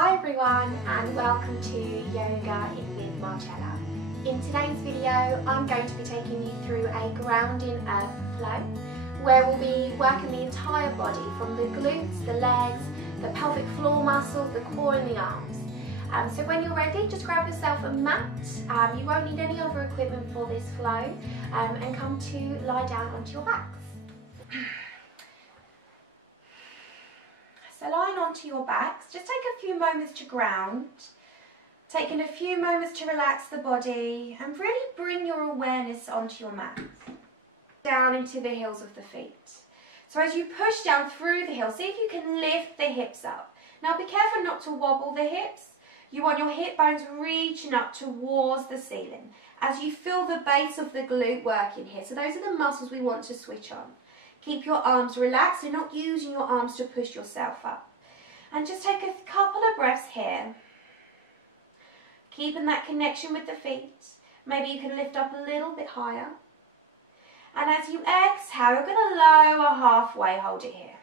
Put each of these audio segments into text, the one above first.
Hi everyone and welcome to Yoga with Marcella. In today's video I'm going to be taking you through a grounding earth flow where we'll be working the entire body from the glutes, the legs, the pelvic floor muscles, the core and the arms. So when you're ready, just grab yourself a mat. You won't need any other equipment for this flow and come to lie down onto your backs. So lying onto your backs, just take a few moments to ground, taking a few moments to relax the body and really bring your awareness onto your mat. Down into the heels of the feet. So as you push down through the heels, see if you can lift the hips up. Now be careful not to wobble the hips. You want your hip bones reaching up towards the ceiling as you feel the base of the glute working here. So those are the muscles we want to switch on. Keep your arms relaxed, so not using your arms to push yourself up. And just take a couple of breaths here. Keeping that connection with the feet. Maybe you can lift up a little bit higher. And as you exhale, you're going to lower halfway, hold it here.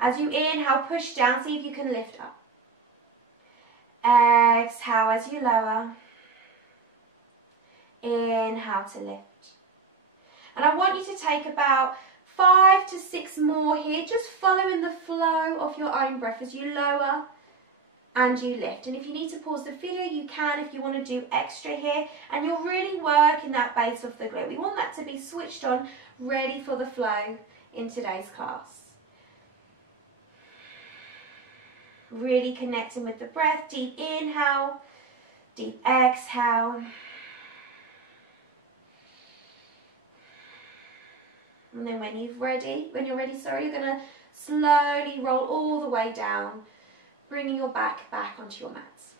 As you inhale, push down, see if you can lift up. Exhale as you lower. Inhale to lift. And I want you to take about 5 to 6 more here, just following the flow of your own breath as you lower and you lift. And if you need to pause the video, you can if you want to do extra here. And you're really working that base of the glute. We want that to be switched on, ready for the flow in today's class. Really connecting with the breath. Deep inhale, deep exhale. And then when you're ready, you're going to slowly roll all the way down, bringing your back onto your mats.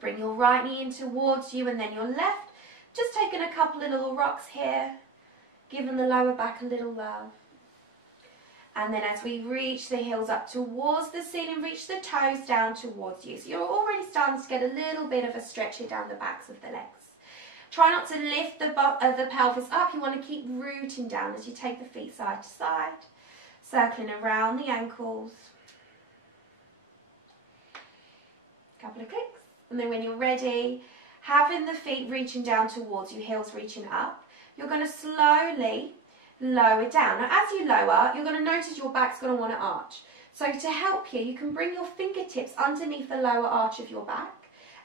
Bring your right knee in towards you and then your left. Just taking a couple of little rocks here, giving the lower back a little love. And then as we reach the heels up towards the ceiling, reach the toes down towards you. So you're already starting to get a little bit of a stretch here down the backs of the legs. Try not to lift the pelvis up. You want to keep rooting down as you take the feet side to side, circling around the ankles. Couple of clicks. And then when you're ready, having the feet reaching down towards you, heels reaching up, you're going to slowly lower down. Now as you lower, you're going to notice your back's going to want to arch. So to help you, you can bring your fingertips underneath the lower arch of your back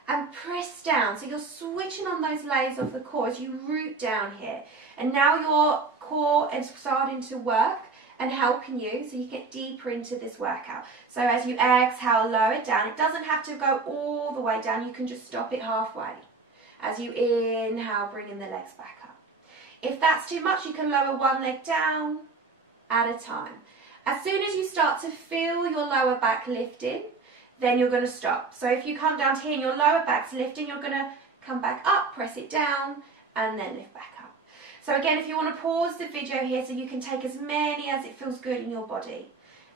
and press down. So you're switching on those layers of the core as you root down here. And now your core is starting to work and helping you so you get deeper into this workout. So as you exhale, lower it down. It doesn't have to go all the way down. You can just stop it halfway. As you inhale, bringing the legs back up. If that's too much, you can lower one leg down at a time. As soon as you start to feel your lower back lifting, then you're going to stop. So if you come down to here and your lower back's lifting, you're going to come back up, press it down, and then lift back up. So again, if you want to pause the video here so you can take as many as it feels good in your body.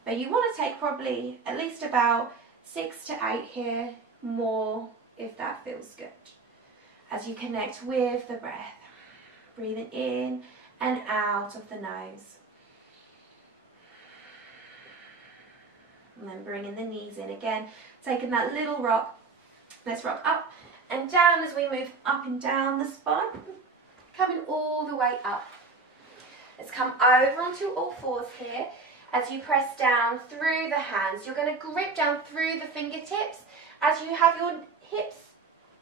But you want to take probably at least about 6 to 8 here, more if that feels good. As you connect with the breath, breathing in and out of the nose. And then bringing the knees in again, taking that little rock. Let's rock up and down as we move up and down the spine, coming all the way up. Let's come over onto all fours here. As you press down through the hands, you're going to grip down through the fingertips as you have your hips,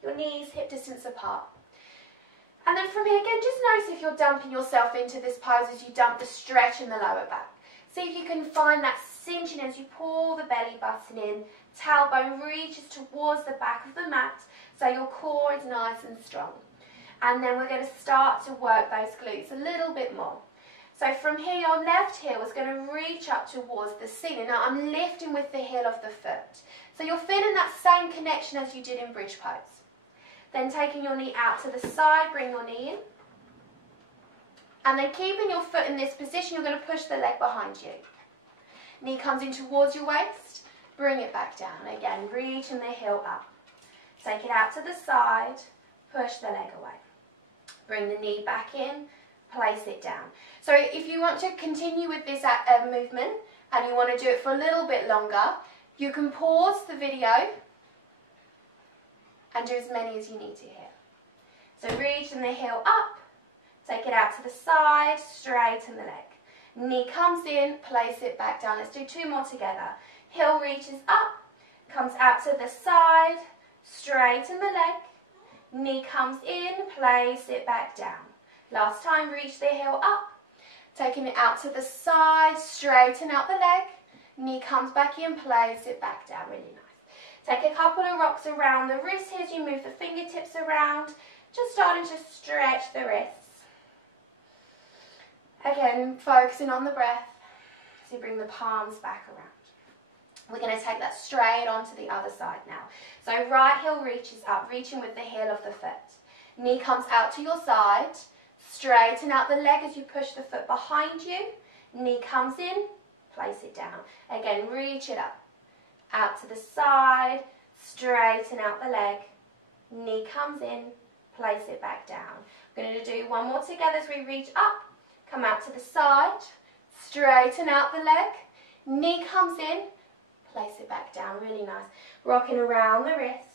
your knees hip distance apart. And then from here again, just notice if you're dumping yourself into this pose as you dump the stretch in the lower back. See if you can find that cinching as you pull the belly button in. Tailbone reaches towards the back of the mat so your core is nice and strong. And then we're going to start to work those glutes a little bit more. So from here, your left heel is going to reach up towards the ceiling. Now I'm lifting with the heel of the foot. So you're feeling that same connection as you did in bridge pose. Then taking your knee out to the side, bring your knee in. And then keeping your foot in this position, you're going to push the leg behind you. Knee comes in towards your waist, bring it back down. Again, reaching the heel up. Take it out to the side, push the leg away. Bring the knee back in, place it down. So if you want to continue with this movement and you want to do it for a little bit longer, You can pause the video and do as many as you need to here. So reaching the heel up, take it out to the side, straighten the leg. Knee comes in, place it back down. Let's do 2 more together. Heel reaches up, comes out to the side, straighten the leg. Knee comes in, place it back down. Last time, reach the heel up, taking it out to the side, straighten out the leg. Knee comes back in, place it back down. Really nice. Take a couple of rocks around the wrists here as you move the fingertips around. Just starting to stretch the wrists. Again, focusing on the breath as you bring the palms back around. We're going to take that straight onto the other side now. So right heel reaches up, reaching with the heel of the foot. Knee comes out to your side. Straighten out the leg as you push the foot behind you. Knee comes in, place it down. Again, reach it up. Out to the side, straighten out the leg. Knee comes in, place it back down. We're going to do 1 more together as we reach up. Come out to the side, straighten out the leg. Knee comes in, place it back down. Really nice. Rocking around the wrists.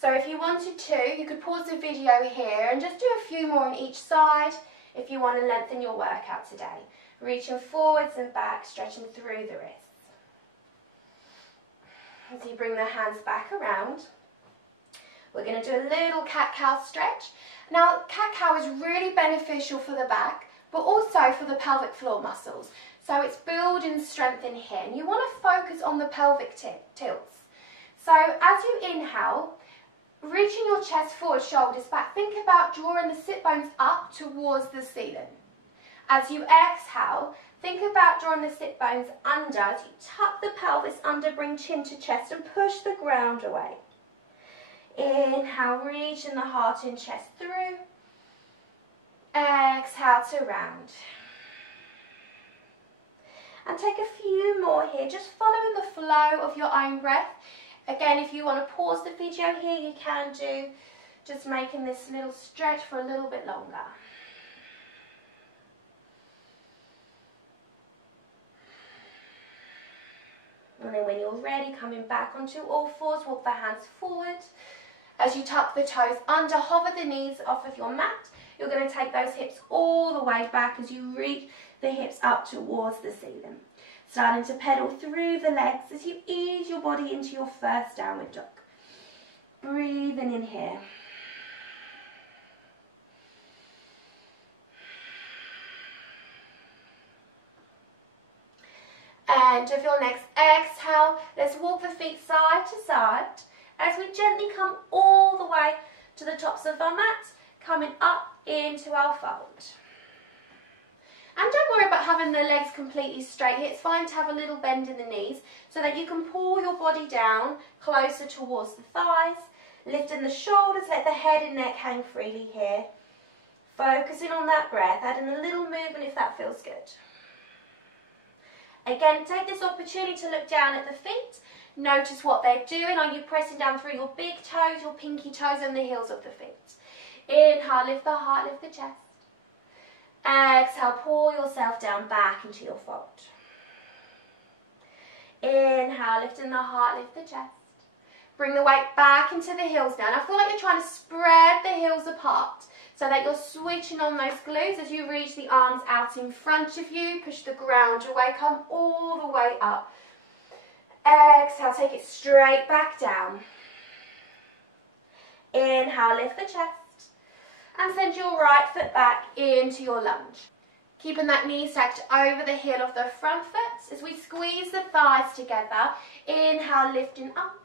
So if you wanted to, you could pause the video here and just do a few more on each side if you want to lengthen your workout today. Reaching forwards and back, stretching through the wrists. As you bring the hands back around, we're going to do a little cat-cow stretch. Now, cat-cow is really beneficial for the back, but also for the pelvic floor muscles. So it's building strength in here, and you want to focus on the pelvic tilts. So as you inhale, reaching your chest forward, shoulders back, think about drawing the sit bones up towards the ceiling. As you exhale, think about drawing the sit bones under. As you tuck the pelvis under, bring chin to chest and push the ground away. Inhale, reaching the heart and chest through. Exhale to round. And take a few more here, just following the flow of your own breath. Again, if you want to pause the video here, you can do. Just making this little stretch for a little bit longer. And then when you're ready, coming back onto all fours, walk the hands forward. As you tuck the toes under, hover the knees off of your mat. You're going to take those hips all the way back as you reach the hips up towards the ceiling. Starting to pedal through the legs as you ease your body into your first downward dog. Breathing in here. And with your next exhale, let's walk the feet side to side as we gently come all the way to the tops of our mats, coming up into our fold. And don't worry about having the legs completely straight here. It's fine to have a little bend in the knees so that you can pull your body down closer towards the thighs, lifting the shoulders, let the head and neck hang freely here. Focusing on that breath, adding a little movement if that feels good. Again, take this opportunity to look down at the feet. Notice what they're doing. Are you pressing down through your big toes, your pinky toes and the heels of the feet? Inhale, lift the heart, lift the chest. Exhale, pull yourself down back into your fold. Inhale, lifting the heart, lift the chest. Bring the weight back into the heels now. And I feel like you're trying to spread the heels apart so that you're switching on those glutes as you reach the arms out in front of you. Push the ground away, come all the way up. Exhale, take it straight back down. Inhale, lift the chest. And send your right foot back into your lunge. Keeping that knee stacked over the heel of the front foot as we squeeze the thighs together. Inhale, lifting up.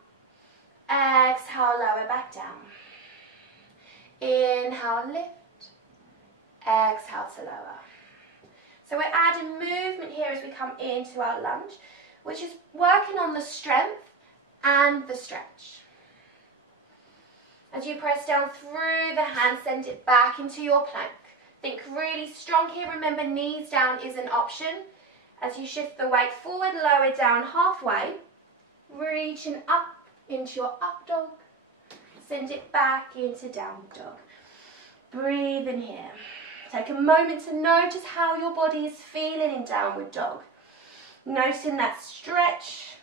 Exhale, lower back down. Inhale, lift. Exhale to lower. So we're adding movement here as we come into our lunge, which is working on the strength and the stretch. As you press down through the hands, send it back into your plank. Think really strong here. Remember, knees down is an option. As you shift the weight forward, lower down halfway. Reaching up into your up dog. Send it back into downward dog. Breathe in here. Take a moment to notice how your body is feeling in downward dog. Noticing that stretch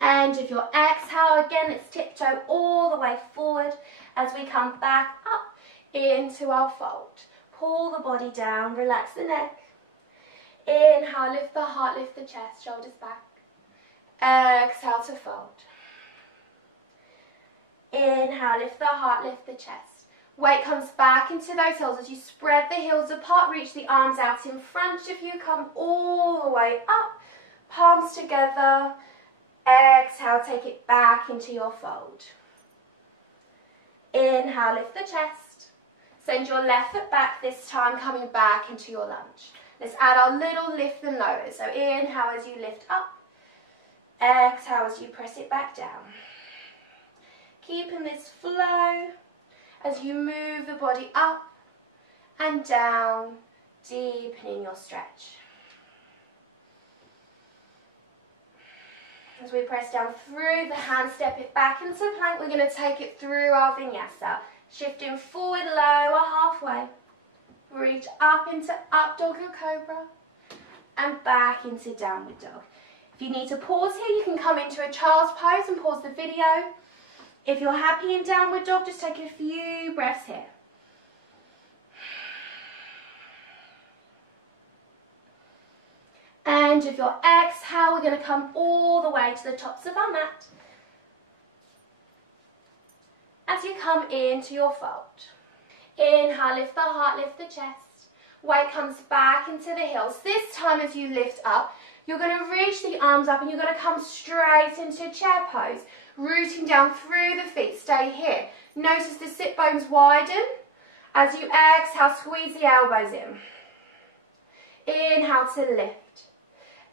End of your exhale. Again, let's tiptoe all the way forward as we come back up into our fold. Pull the body down, relax the neck. Inhale, lift the heart, lift the chest, shoulders back. Exhale to fold. Inhale, lift the heart, lift the chest. Weight comes back into those heels as you spread the heels apart, reach the arms out in front of you, come all the way up, palms together. Exhale, take it back into your fold. Inhale, lift the chest. Send your left foot back, this time coming back into your lunge. Let's add our little lift and lower. So inhale as you lift up. Exhale as you press it back down. Keeping this flow as you move the body up and down, deepening your stretch. As we press down through the hand, step it back into plank, we're going to take it through our vinyasa. Shifting forward, lower halfway. Reach up into up dog or cobra and back into downward dog. If you need to pause here, you can come into a child's pose and pause the video. If you're happy in downward dog, just take a few breaths here. And with your exhale, we're going to come all the way to the tops of our mat. As you come into your fold. Inhale, lift the heart, lift the chest. Weight comes back into the heels. This time as you lift up, you're going to reach the arms up and you're going to come straight into chair pose. Rooting down through the feet, stay here. Notice the sit bones widen. As you exhale, squeeze the elbows in. Inhale to lift.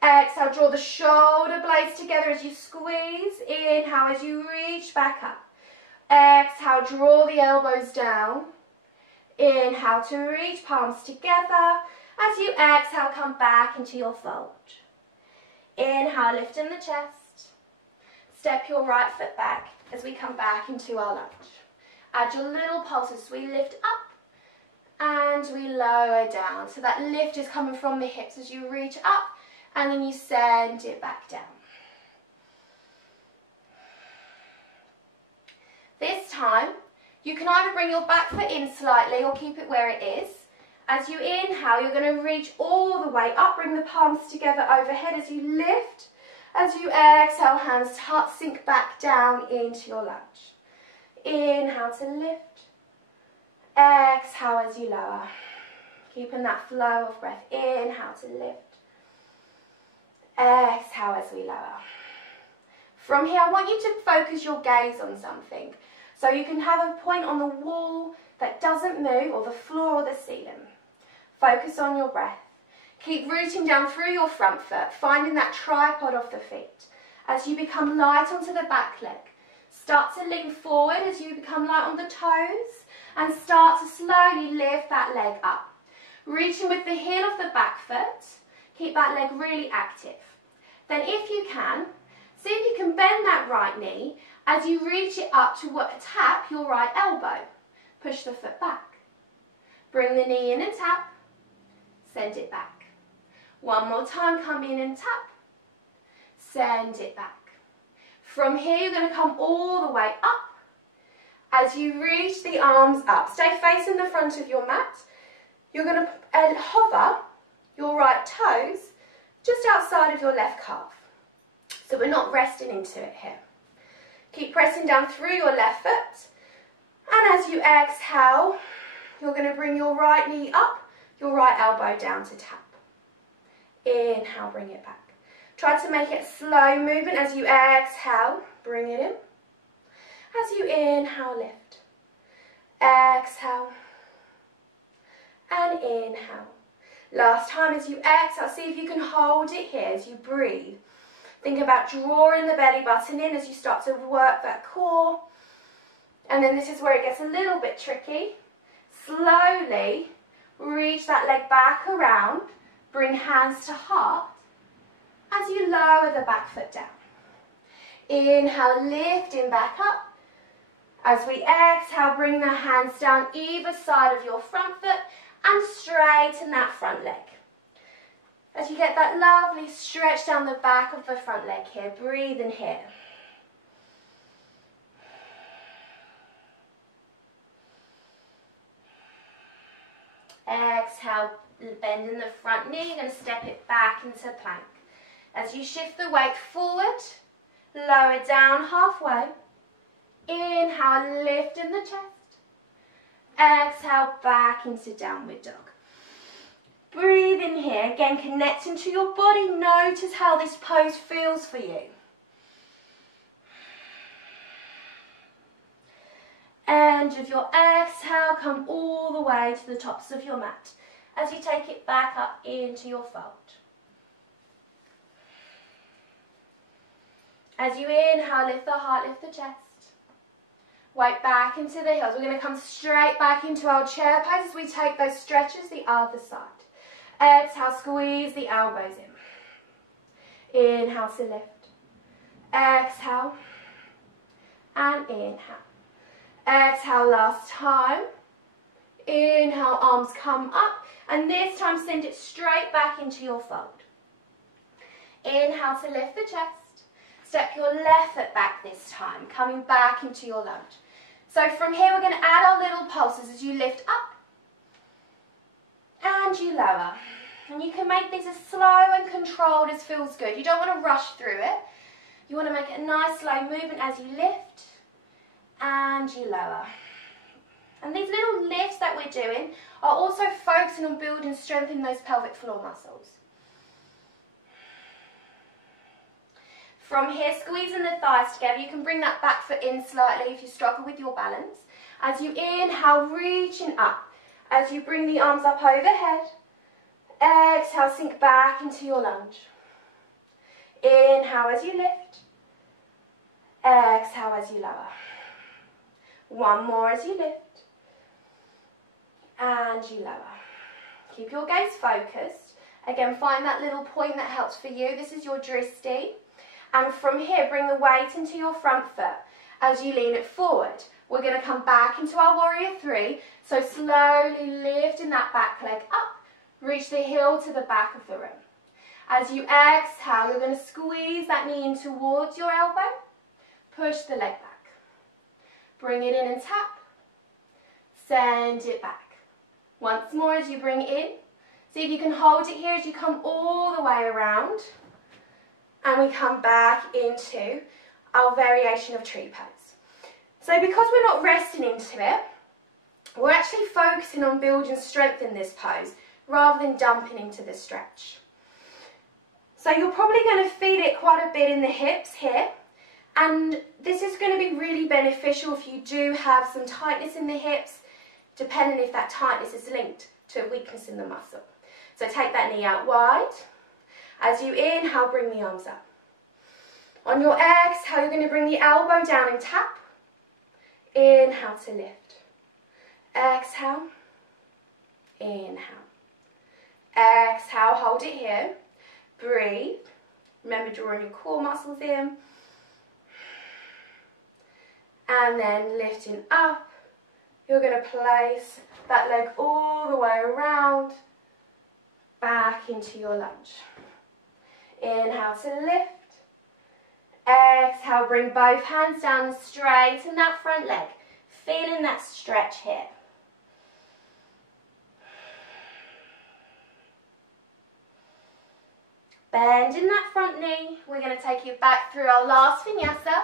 Exhale, draw the shoulder blades together as you squeeze. Inhale as you reach back up. Exhale, draw the elbows down. Inhale to reach, palms together. As you exhale, come back into your fold. Inhale, lifting the chest. Step your right foot back as we come back into our lunge. Add your little pulses as we lift up and we lower down. So that lift is coming from the hips as you reach up and then you send it back down. This time, you can either bring your back foot in slightly or keep it where it is. As you inhale, you're going to reach all the way up, bring the palms together overhead as you lift. As you exhale, hands sink back down into your lunge. Inhale to lift. Exhale as you lower. Keeping that flow of breath. Inhale to lift. Exhale as we lower. From here, I want you to focus your gaze on something. So you can have a point on the wall that doesn't move, or the floor or the ceiling. Focus on your breath. Keep rooting down through your front foot, finding that tripod of the feet. As you become light onto the back leg, start to lean forward as you become light on the toes, and start to slowly lift that leg up. Reaching with the heel of the back foot, keep that leg really active. Then if you can, see if you can bend that right knee as you reach it up to tap your right elbow. Push the foot back. Bring the knee in and tap. Send it back. One more time, come in and tap. Send it back. From here, you're going to come all the way up. As you reach the arms up, stay facing the front of your mat. You're going to hover your right toes just outside of your left calf. So we're not resting into it here. Keep pressing down through your left foot. And as you exhale, you're going to bring your right knee up, your right elbow down to tap. Inhale, bring it back. Try to make it slow movement as you exhale. Bring it in. As you inhale, lift. Exhale. And inhale. Last time as you exhale, see if you can hold it here as you breathe. Think about drawing the belly button in as you start to work that core. And then this is where it gets a little bit tricky. Slowly reach that leg back around. Bring hands to heart as you lower the back foot down. Inhale, lifting back up. As we exhale, bring the hands down either side of your front foot and straighten that front leg. As you get that lovely stretch down the back of the front leg here, breathe in here. Exhale, bend in the front knee, you're going to step it back into plank. As you shift the weight forward, lower down halfway. Inhale, lift in the chest. Exhale, back into downward dog. Breathe in here, again connecting to your body. Notice how this pose feels for you. And with your exhale, come all the way to the tops of your mat as you take it back up into your fold. As you inhale, lift the heart, lift the chest. Weight back into the heels. We're going to come straight back into our chair pose as we take those stretches the other side. Exhale, squeeze the elbows in. Inhale to lift. Exhale. And inhale. Exhale, last time. Inhale, arms come up. And this time send it straight back into your fold. Inhale to lift the chest. Step your left foot back this time, coming back into your lunge. So from here we're going to add our little pulses as you lift up and you lower. And you can make these as slow and controlled as feels good. You don't want to rush through it. You want to make it a nice slow movement as you lift and you lower. And these little lifts that we're doing are also focusing on building and strengthening those pelvic floor muscles. From here, squeezing the thighs together, you can bring that back foot in slightly if you struggle with your balance. As you inhale, reaching up. As you bring the arms up overhead, exhale, sink back into your lunge. Inhale as you lift. Exhale as you lower. One more as you lift. And you lower. Keep your gaze focused. Again, find that little point that helps for you. This is your dristi. And from here, bring the weight into your front foot as you lean it forward. We're going to come back into our warrior three. So slowly lifting that back leg up. Reach the heel to the back of the room. As you exhale, you're going to squeeze that knee in towards your elbow. Push the leg back. Bring it in and tap. Send it back. Once more as you bring it in. See if you can hold it here as you come all the way around. And we come back into our variation of tree pose. So because we're not resting into it, we're actually focusing on building strength in this pose rather than dumping into the stretch. So you're probably going to feel it quite a bit in the hips here. And this is going to be really beneficial if you do have some tightness in the hips, depending if that tightness is linked to a weakness in the muscle. So take that knee out wide. As you inhale, bring the arms up. On your exhale, you're going to bring the elbow down and tap. Inhale to lift. Exhale. Inhale. Exhale, hold it here. Breathe. Remember drawing your core muscles in. And then lifting up. You're going to place that leg all the way around. Back into your lunge. Inhale to lift. Exhale, bring both hands down and straighten that front leg. Feeling that stretch here. Bending that front knee. We're going to take you back through our last vinyasa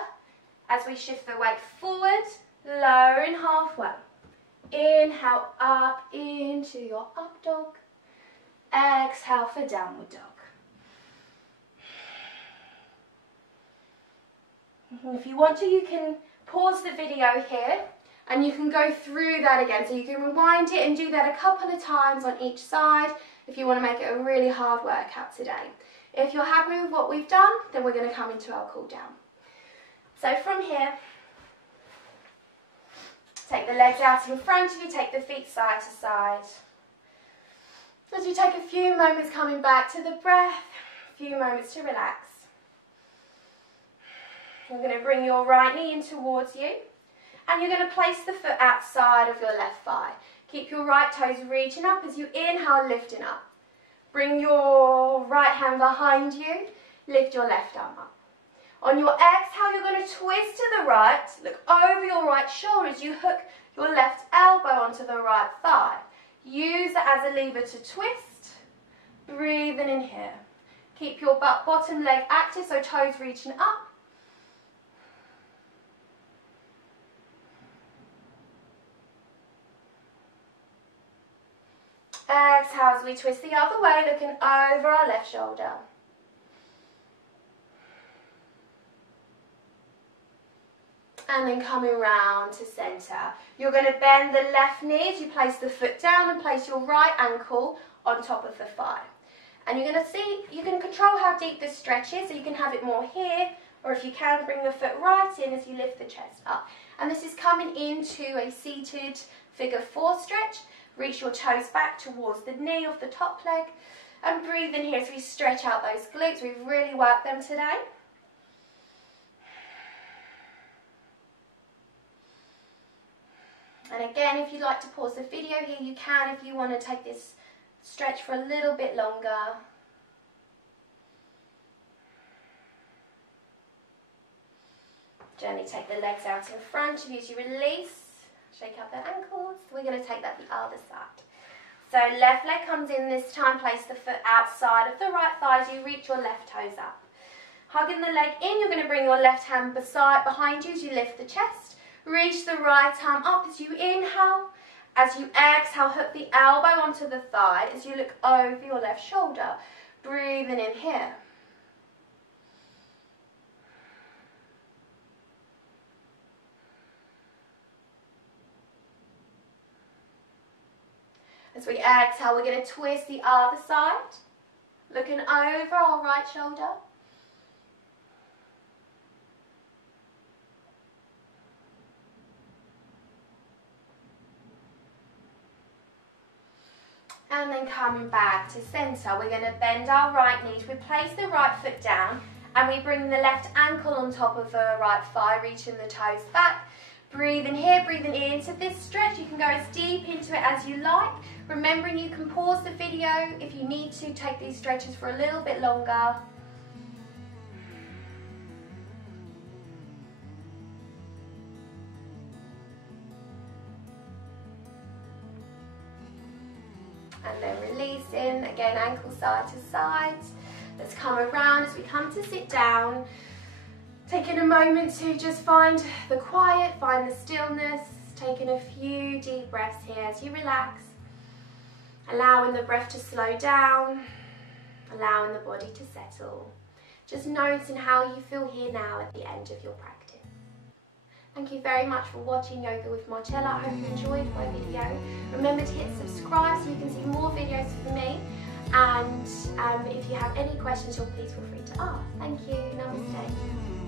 as we shift the weight forward, lowering halfway. Inhale up into your up dog. Exhale for downward dog. If you want to, you can pause the video here and you can go through that again. So you can rewind it and do that a couple of times on each side if you want to make it a really hard workout today. If you're happy with what we've done, then we're going to come into our cool down. So from here, take the legs out in front of you, take the feet side to side. As you take a few moments coming back to the breath, a few moments to relax. You're going to bring your right knee in towards you and you're going to place the foot outside of your left thigh. Keep your right toes reaching up as you inhale, lifting up. Bring your right hand behind you, lift your left arm up. On your exhale, you're going to twist to the right, look over your right shoulder as you hook your left elbow onto the right thigh. Use it as a lever to twist. Breathing in here. Keep your bottom leg active, so toes reaching up. Exhale as we twist the other way, looking over our left shoulder. And then coming round to centre. You're going to bend the left knee as you place the foot down and place your right ankle on top of the thigh. And you're going to see, you can control how deep this stretch is, so you can have it more here, or if you can, bring the foot right in as you lift the chest up. And this is coming into a seated figure 4 stretch. Reach your toes back towards the knee of the top leg. And breathe in here as we stretch out those glutes. We've really worked them today. And again, if you'd like to pause the video here, you can if you want to take this stretch for a little bit longer. Gently take the legs out in front of you as you release. Shake out the ankles. We're going to take that the other side. So left leg comes in this time. Place the foot outside of the right thigh as you reach your left toes up. Hugging the leg in, you're going to bring your left hand behind you as you lift the chest. Reach the right arm up as you inhale. As you exhale, hook the elbow onto the thigh as you look over your left shoulder. Breathing in here. As we exhale, we're going to twist the other side, looking over our right shoulder. And then coming back to centre, we're going to bend our right knee. We place the right foot down and we bring the left ankle on top of the right thigh, reaching the toes back. Breathing here, breathing into this stretch. You can go as deep into it as you like. Remembering you can pause the video if you need to, take these stretches for a little bit longer. And then releasing, again ankle side to side. Let's come around as we come to sit down. Taking a moment to just find the quiet, find the stillness. Taking a few deep breaths here as you relax. Allowing the breath to slow down. Allowing the body to settle. Just noticing how you feel here now at the end of your practice. Thank you very much for watching Yoga with Marcella. I hope you enjoyed my video. Remember to hit subscribe so you can see more videos from me. And if you have any questions, please feel free to ask. Thank you. Namaste.